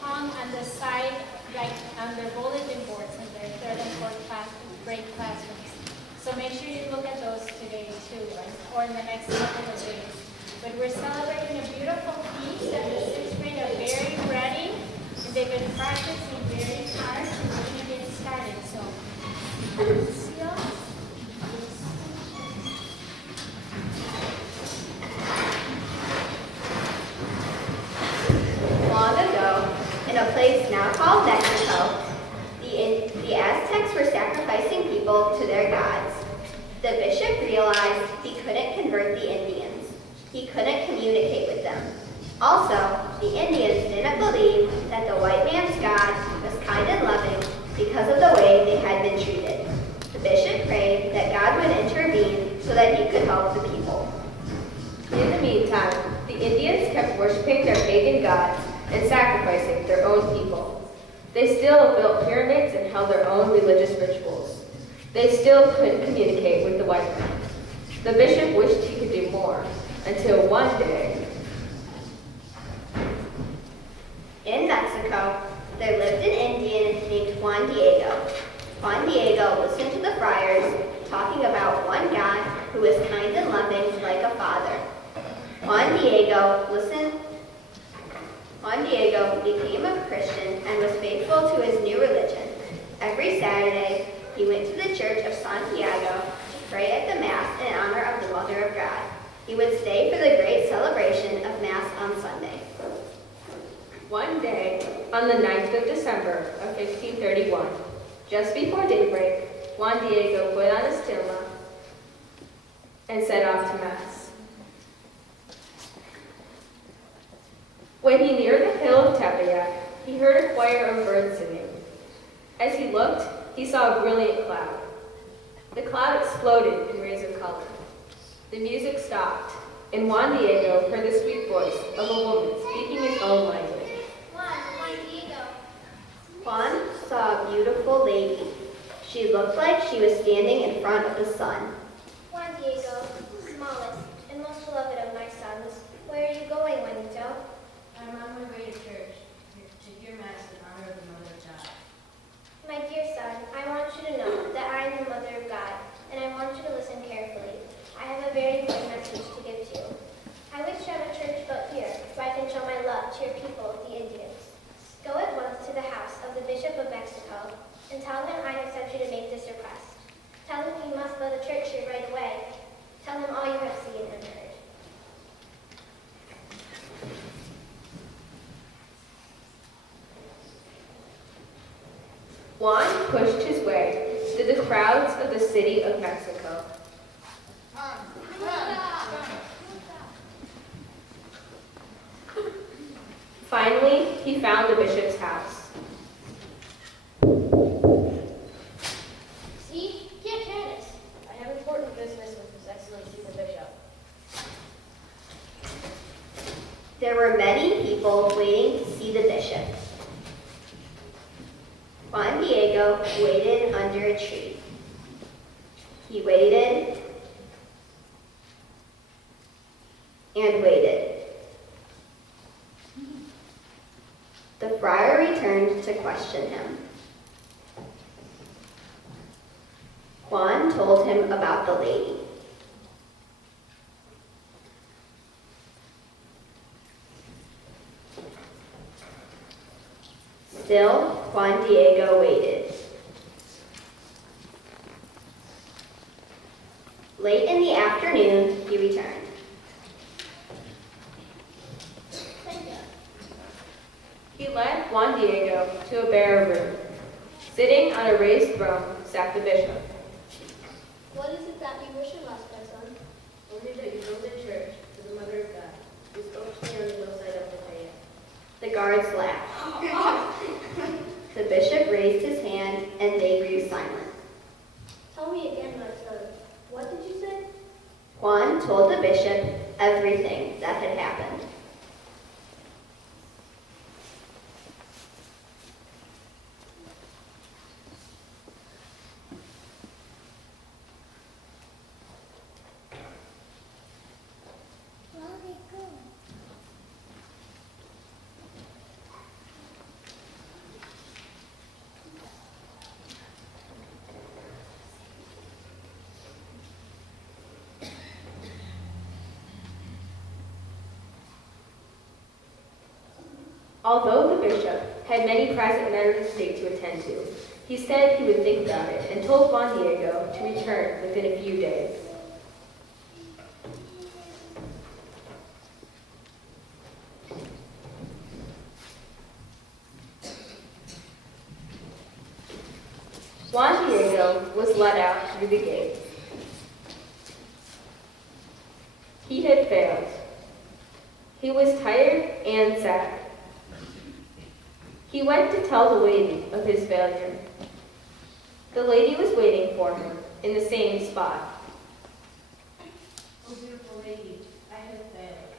hung on the side, like on their bulletin boards in their third and fourth grade classrooms. So make sure you look at those today too, or in the next couple of days. But we're celebrating a beautiful feast, and the sixth grade are very ready, and they've been practicing very hard, and we're going to get started. So, see y'all. Long ago, in a place now called Mexico, the Aztecs were sacrificing people to their gods. The bishop realized he couldn't convert the Indians. He couldn't communicate with them. Also, the Indians didn't believe that the white man's God was kind and loving because of the way they had been treated. The bishop prayed that God would intervene so that he could help the people. In the meantime, the Indians kept worshiping their pagan gods and sacrificing their own people. They still built pyramids and held their own religious rituals. They still couldn't communicate with the white man. The bishop wished he could do more, until one day. In Mexico, there lived an Indian named Juan Diego. Juan Diego listened to the friars talking about one God who was kind and loving like a father. Juan Diego became a Christian and was faithful to his new religion. Every Saturday, he went to the Church of Santiago to pray at the Mass in honor of the Mother of God. He would stay for the great celebration of Mass on Sunday. One day, on the 9th of December of 1531, just before daybreak, Juan Diego put on his tilma and set off to Mass. When he neared the hill of Tepeyac, he heard a choir of birds singing. As he looked, he saw a brilliant cloud. The cloud exploded in rays of color. The music stopped, and Juan Diego heard the sweet voice of a woman speaking his own language. Juan Diego. Juan saw a beautiful lady. She looked like she was standing in front of the sun. Juan Diego, smallest and most beloved of my sons, where are you going, Juanito? I'm on my way to church to hear Mass in honor of the Mother of God. My dear son, I want you to know that I am the Mother of God, and I want you to listen carefully. I have a very important message to give to you. I wish to have a church built here, where I can show my love to your people, the Indians. Go at once to the house of the Bishop of Mexico, and tell him I have sent you to make this request. Tell him he must build a church here right away. Tell him all you have seen and heard. Juan pushed his way through the crowds of the city of Mexico. Finally, he found the bishop's house. See? Here, Candace. I have important business with His Excellency the Bishop. There were many people waiting to see the bishop. Juan Diego waited under a tree. He waited and waited. The friar returned to question him. Juan told him about the lady. Still, Juan Diego waited. Late in the afternoon, he returned. He led Juan Diego to a bare room. Sitting on a raised throne sat the bishop. What is it that you wish of us, my son? Only that you build a church to the Mother of God, who's openly on the hillside of Tepeyac. The guards laughed. The bishop raised his hand and they grew silent. Tell me again, my son. What did you say? Juan told the bishop everything that had happened. Although the bishop had many private matters of state to attend to, he said he would think about it and told Juan Diego to return within a few days. Juan Diego was let out through the gate. He had failed. He was tired and sad. He went to tell the lady of his failure. The lady was waiting for him in the same spot. Oh, beautiful lady, I have failed.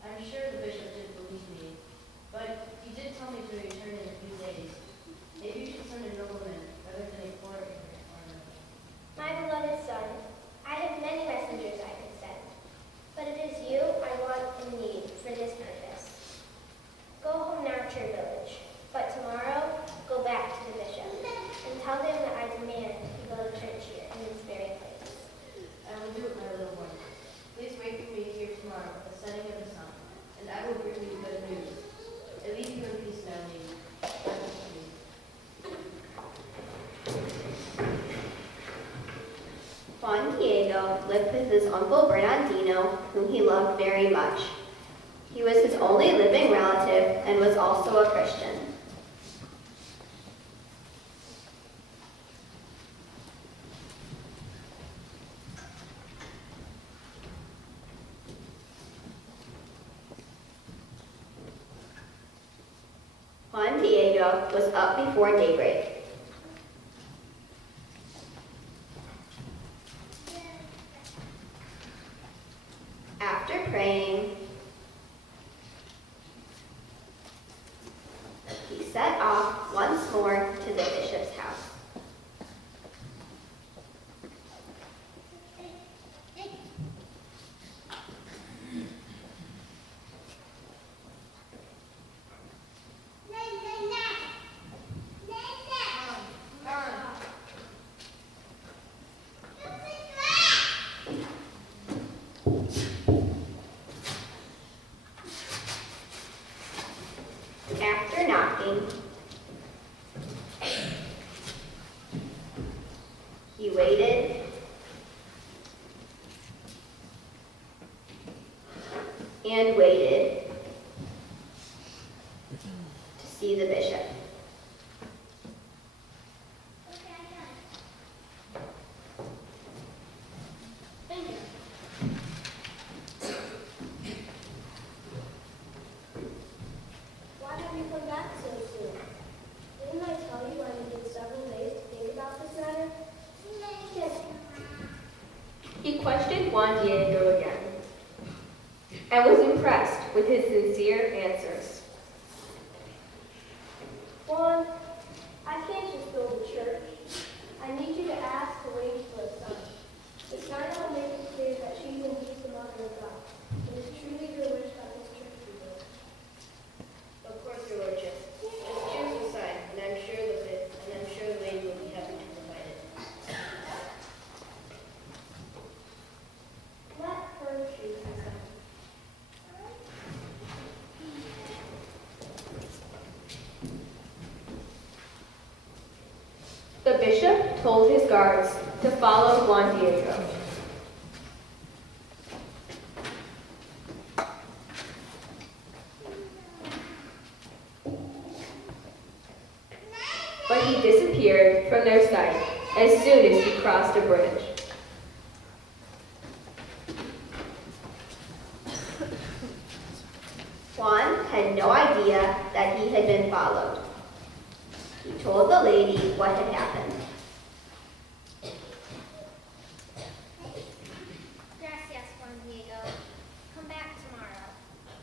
I'm sure the bishop did believe me, but he did tell me to return in a few days. Maybe you should send a nobleman rather than a foreigner. My beloved son, I have many messengers I could send, but it is you I want and need for this purpose. Go home now to your village, but tomorrow go back to the bishop and tell him that I demand he build a church here in this very place. I will do it, my little one. Please wait for me here tomorrow at the setting of the sun, and I will bring you good news. I leave you in peace now, lady. God bless you. Juan Diego lived with his uncle Bernardino, whom he loved very much. He was his only living relative and was also a Christian. Juan Diego was up before daybreak. After praying, he set off once more to the bishop's house. After knocking, he waited and waited to see the bishop. Why have you come back so soon? Didn't I tell you I needed several days to think about this matter? Yes. He questioned Juan Diego again and was impressed with his sincere answers. Juan, I can't just build a church. I need you to ask the lady for a son. The sign will make it clear that she's indeed the mother of God. It is truly your wish that this church be built. Of course, your lordship. Just choose the sign, and I'm sure the lady will be happy to provide it. Let her choose the sign. The bishop told his guards to follow Juan Diego. But he disappeared from their sight as soon as he crossed a bridge. Juan had no idea that he had been followed. He told the lady what had happened. Gracias, Juan Diego. Come back tomorrow,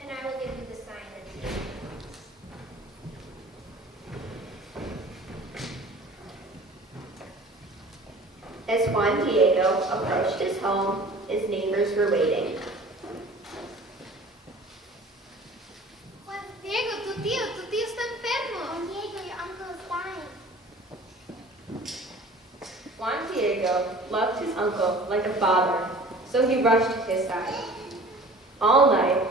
and I will give you the sign that you need. As Juan Diego approached his home, his neighbors were waiting. Juan Diego, tu tío está enfermo. Juan Diego, your uncle is dying. Juan Diego loved his uncle like a father, so he rushed to his side. All night,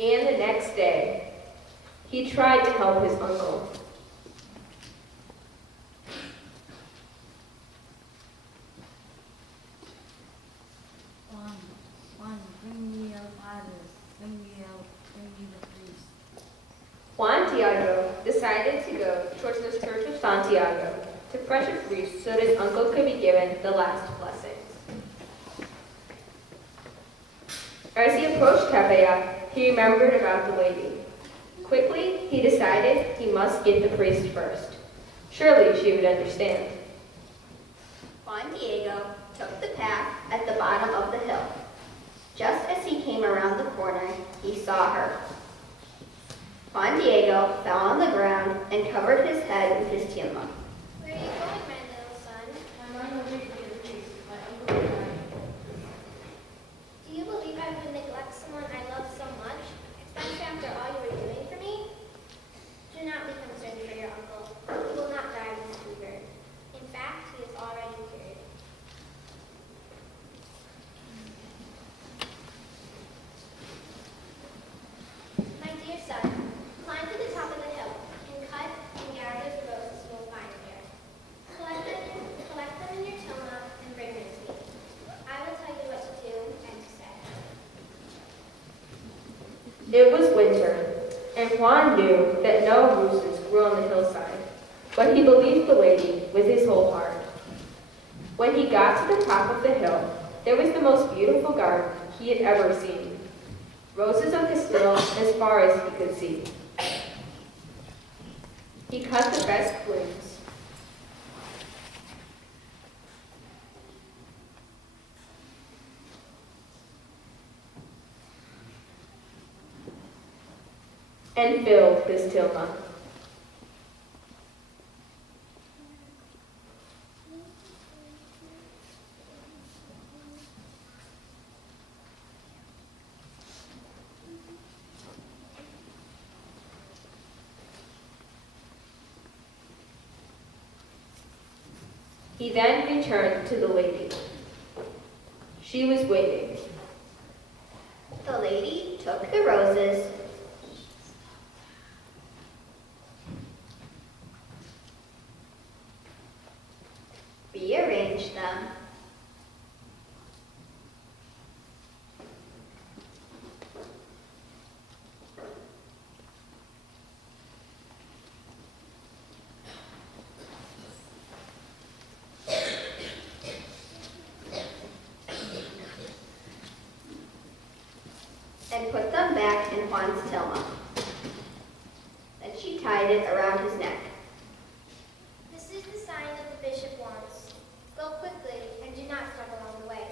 And the next day, he tried to help his uncle. Juan, bring me el padre. Bring me the priest. Juan Diego decided to go towards the Church of Santiago to fetch a priest so that his uncle could be given the last blessings. As he approached Tepeyac, he remembered about the lady. Quickly, he decided he must get the priest first. Surely she would understand. Juan Diego took the path at the bottom of the hill. Just as he came around the corner, he saw her. Juan Diego fell on the ground and covered his head with his tilma. Where are you going, my little son? I'm on the way to get a priest. My uncle died. Do you believe I would neglect someone I love so much, especially after all you were doing for me? Do not be concerned for your uncle. He will not die of this fever. In fact, he is already cured. My dear son, climb to the top of the hill and cut and gather the roses you will find there. Collect them in your tilma and bring them to me. I will tell you what to do and to say. It was winter, and Juan knew that no roses grew on the hillside, but he believed the lady with his whole heart. When he got to the top of the hill, there was the most beautiful garden he had ever seen. Roses of Castile as far as he could see. He cut the best blooms. And filled his tilma. He then returned to the lady. She was waiting. The lady took the roses, rearranged them, and put them back in Juan's tilma. Then she tied it around his neck. This is the sign that the bishop wants. Go quickly and do not stop along the way.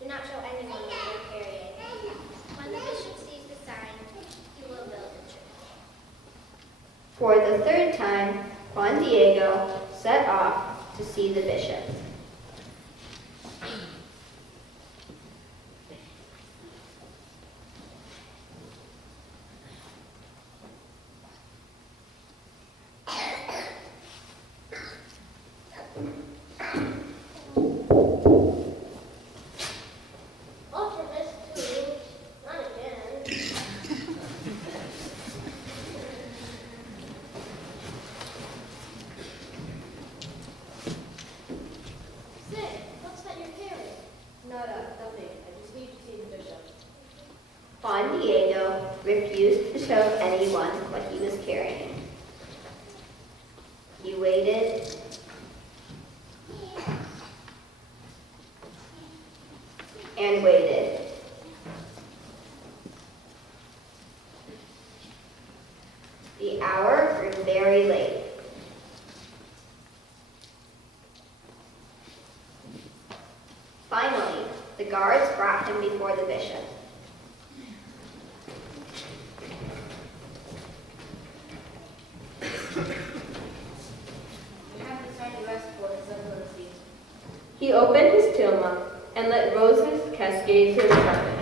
Do not show anyone what you are carrying. When the bishop sees the sign, he will build the church. For the third time, Juan Diego set off to see the bishop. After this too, not again. Say, what's that you're carrying? Nothing. I just need to see the bishop. Juan Diego refused to show anyone what he was carrying. He waited and waited. The hour grew very late. Finally, the guards brought him before the bishop. We have the sign you asked for, His Excellency. He opened his tilma and let roses cascade through the carpet.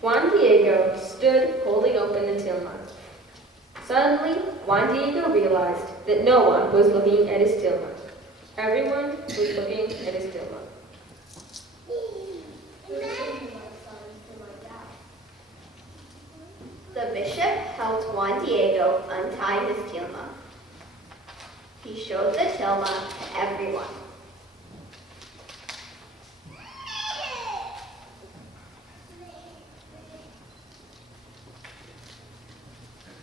Juan Diego stood holding open the tilma. Suddenly, Juan Diego realized that no one was looking at his tilma. Everyone was looking at his tilma. Who gave you my son to my dad? The bishop helped Juan Diego untie his tilma. He showed the tilma to everyone.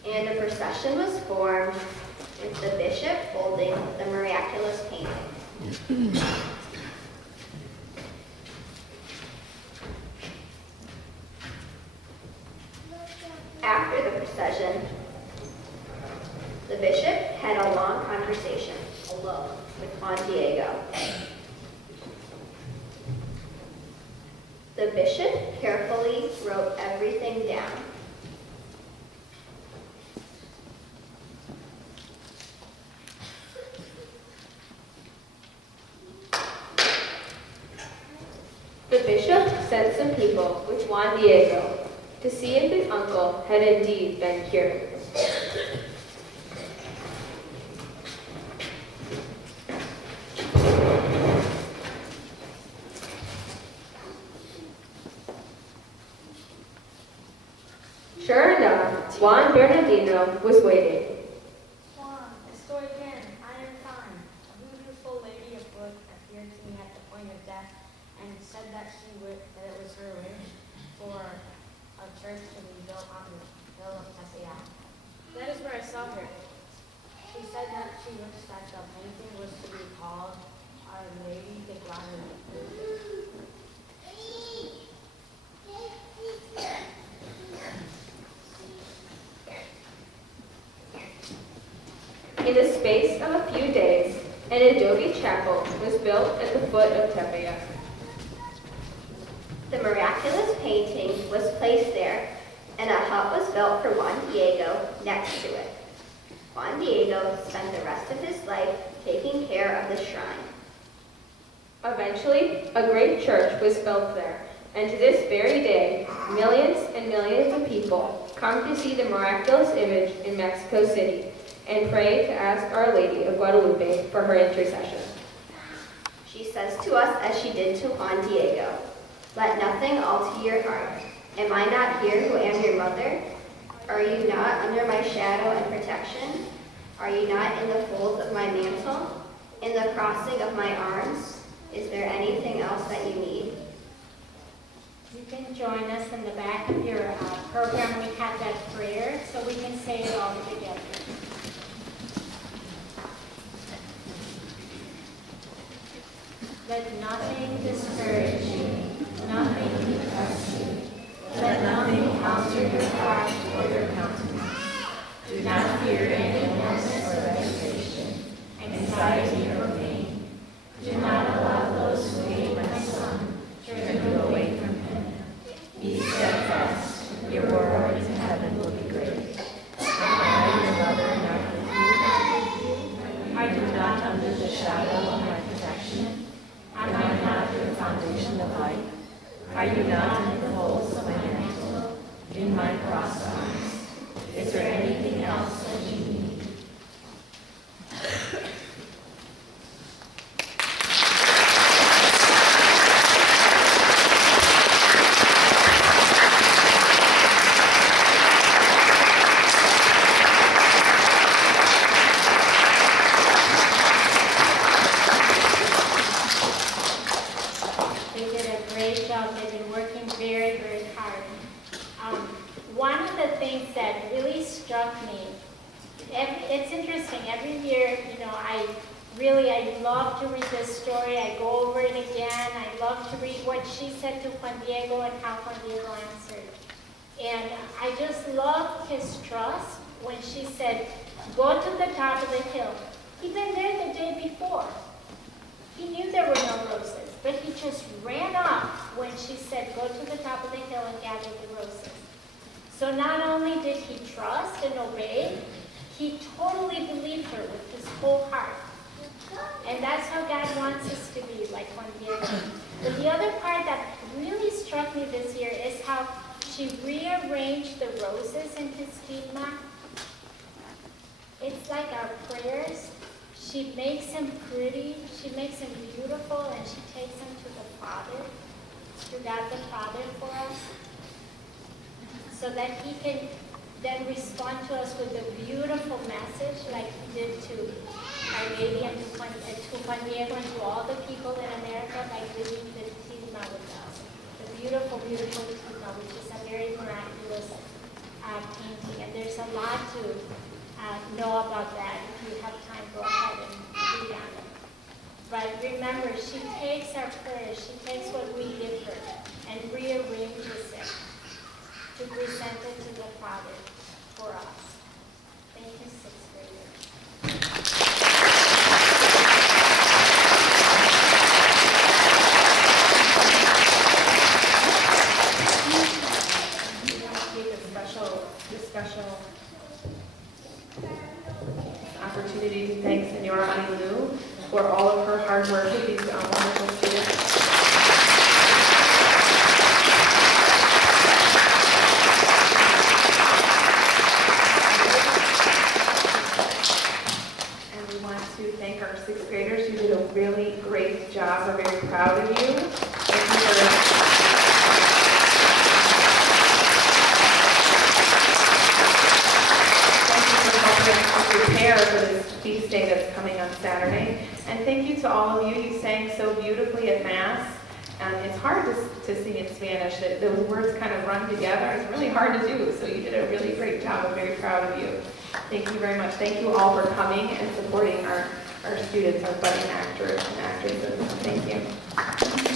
And a procession was formed with the bishop holding the miraculous painting. After the procession, the bishop had a long conversation alone with Juan Diego. The bishop carefully wrote everything down. The bishop sent some people with Juan Diego to see if his uncle had indeed been cured. Sure enough, Juan Bernardino was waiting. Juan, estoy again. I am fine. A beautiful lady of foot appeared to me at the point of death and said that it was her wish for a church to be built on the hill of Tepeyac. That is where I saw her. She said that she wished that the painting was to be called Our Lady de Guadalupe. In the space of a few days, an adobe chapel was built at the foot of Tepeyac. The miraculous painting was placed there, and a hut was built for Juan Diego next to it. Juan Diego spent the rest of his life taking care of the shrine. Eventually, a great church was built there, and to this very day, millions and millions of people come to see the miraculous image in Mexico City and pray to ask Our Lady of Guadalupe for her intercession. She says to us as she did to Juan Diego, "Let nothing alter your heart. Am I not here who am your mother? Are you not under my shadow and protection? Are you not in the folds of my mantle? In the crossing of my arms? Is there anything else that you need?" You can join us in the back of your program. We have that prayer, so we can say it all together. Let nothing discourage you, nothing depress you. Let nothing alter your heart or your countenance. Do not fear any illness or vexation, anxiety or pain. Do not allow those who hate my son to turn you away from him. Be steadfast, your reward in heaven will be great. Am I your mother not with you? Are you not under the shadow of my protection? Am I not your foundation of life? Are you not in the folds of my mantle, in my crossed arms? Is there anything else that you need? They did a great job. They've been working very, very hard. One of the things that really struck me, it's interesting, every year, I love to read this story. I go over it again. I love to read what she said to Juan Diego and how Juan Diego answered. And I just loved his trust when she said, "Go to the top of the hill." He'd been there the day before. He knew there were no roses, but he just ran off when she said, "Go to the top of the hill and gather the roses." So not only did he trust and obey, he totally believed her with his whole heart. And that's how God wants us to be, like Juan Diego. But the other part that really struck me this year is how she rearranged the roses in his tilma. It's like our prayers. She makes him pretty, she makes him beautiful, and she takes him to the Father. to God the Father for us, so that he can then respond to us with a beautiful message like he did to Our Lady and to Juan Diego and to all the people in America by giving the Tilma with us. The beautiful, beautiful Tilma, which is a very miraculous painting. And there's a lot to know about that. If you have time, go ahead and read on it. But remember, she takes our prayers, she takes what we give her and rearranges it to present it to the Father for us. Thank you, sixth graders. We want to take this special opportunity to thank Senora Anilu for all of her hard work with these wonderful students. And we want to thank our sixth graders. You did a really great job. We're very proud of you. Thank you for prepare for this feast day that's coming on Saturday. And thank you to all of you. You sang so beautifully at Mass. It's hard to sing in Spanish. The words kind of run together. It's really hard to do. So you did a really great job. I'm very proud of you. Thank you very much. Thank you all for coming and supporting our students, our budding actors and actresses. Thank you.